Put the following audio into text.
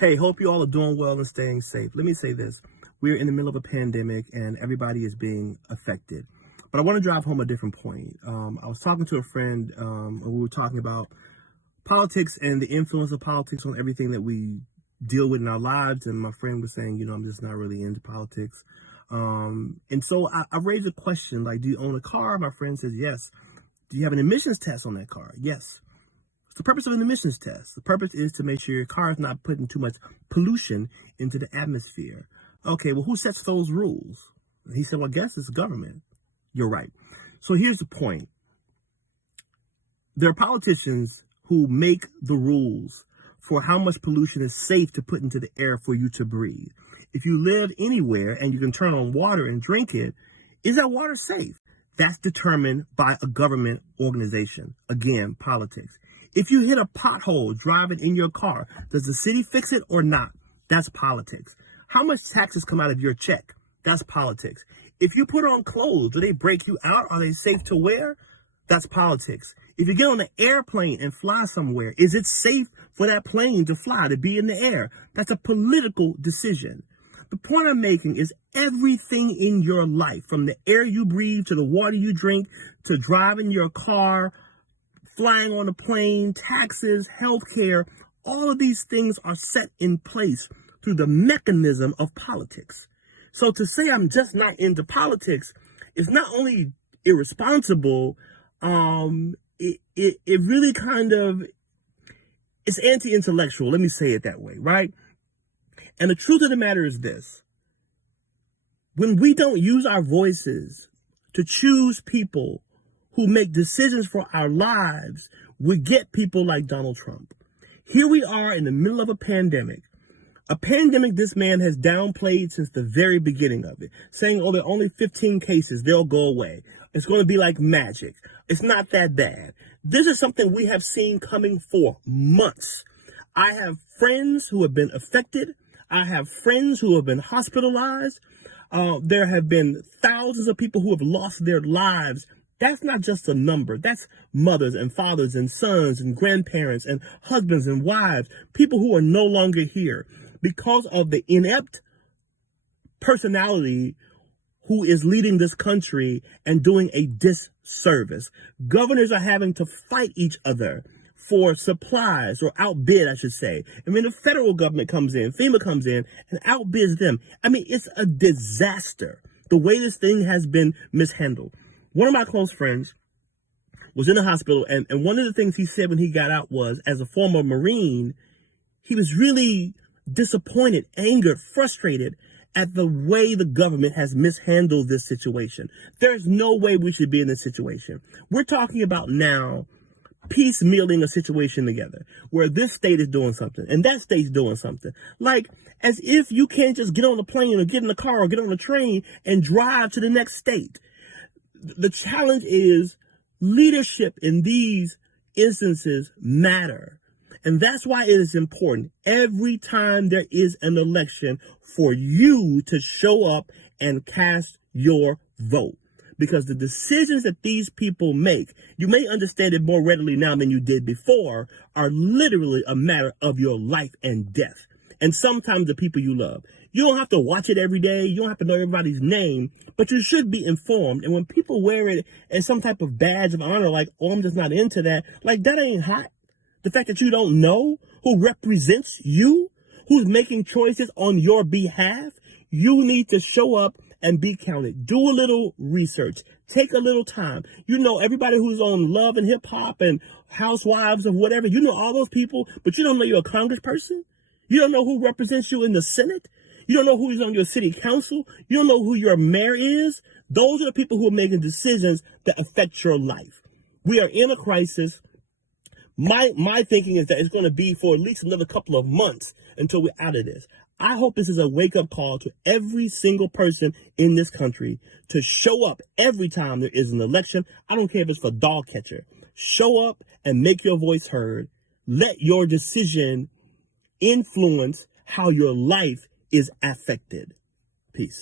Hey, hope you all are doing well and staying safe. Let me say this. We're in the middle of a pandemic and everybody is being affected. But I want to drive home a different point. I was talking to a friend and we were talking about politics and the influence of politics on everything that we deal with in our lives. And my friend was saying, I'm just not really into politics. And so I raised a question like, do you own a car? My friend says, yes. Do you have an emissions test on that car? Yes. The purpose of an emissions test. The purpose is to make sure your car is not putting too much pollution into the atmosphere. Okay, well, who sets those rules? He said, well, I guess it's the government. You're right. So here's the point. There are politicians who make the rules for how much pollution is safe to put into the air for you to breathe. If you live anywhere and you can turn on water and drink it, is that water safe? That's determined by a government organization. Again, politics. If you hit a pothole driving in your car, does the city fix it or not? That's politics. How much taxes come out of your check? That's politics. If you put on clothes, do they break you out? Are they safe to wear? That's politics. If you get on an airplane and fly somewhere, is it safe for that plane to fly, to be in the air? That's a political decision. The point I'm making is everything in your life, from the air you breathe to the water you drink, to driving your car, flying on a plane, taxes, healthcare, all of these things are set in place through the mechanism of politics. So to say I'm just not into politics is not only irresponsible, it really kind of, it's anti-intellectual. Let me say it that way, right? And the truth of the matter is this. When we don't use our voices to choose people who make decisions for our lives, we get people like Donald Trump. Here we are in the middle of a pandemic this man has downplayed since the very beginning of it, saying, oh, there are only 15 cases, they'll go away. It's going to be like magic. It's not that bad. This is something we have seen coming for months. I have friends who have been affected. I have friends who have been hospitalized. There have been thousands of people who have lost their lives. That's not just a number. That's mothers and fathers and sons and grandparents and husbands and wives, people who are no longer here because of the inept personality who is leading this country and doing a disservice. Governors are having to fight each other for supplies, or outbid, I should say. I mean, the federal government comes in, FEMA comes in and outbids them. I mean, it's a disaster, the way this thing has been mishandled. One of my close friends was in the hospital, and one of the things he said when he got out was, as a former Marine, he was really disappointed, angered, frustrated at the way the government has mishandled this situation. There's no way we should be in this situation. We're talking about now piecemealing a situation together where this state is doing something and that state's doing something. Like, as if you can't just get on a plane or get in a car or get on a train and drive to the next state. The challenge is leadership in these instances matter. And that's why it is important every time there is an election for you to show up and cast your vote. Because the decisions that these people make, you may understand it more readily now than you did before, are literally a matter of your life and death. And sometimes the people you love. You don't have to watch it every day. You don't have to know everybody's name, but you should be informed. And when people wear it as some type of badge of honor, like, oh, I'm just not into that, like, that ain't hot. The fact that you don't know who represents you, who's making choices on your behalf, you need to show up and be counted. Do a little research. Take a little time. You know everybody who's on Love and Hip Hop and Housewives or whatever. You know all those people, but you don't know you're a congressperson. You don't know who represents you in the Senate. You don't know who's on your city council. You don't know who your mayor is. Those are the people who are making decisions that affect your life. We are in a crisis. My thinking is that it's going to be for at least another couple of months until we're out of this. I hope this is a wake-up call to every single person in this country to show up every time there is an election. I don't care if it's for dog catcher. Show up and make your voice heard. Let your decision influence how your life is affected. Peace.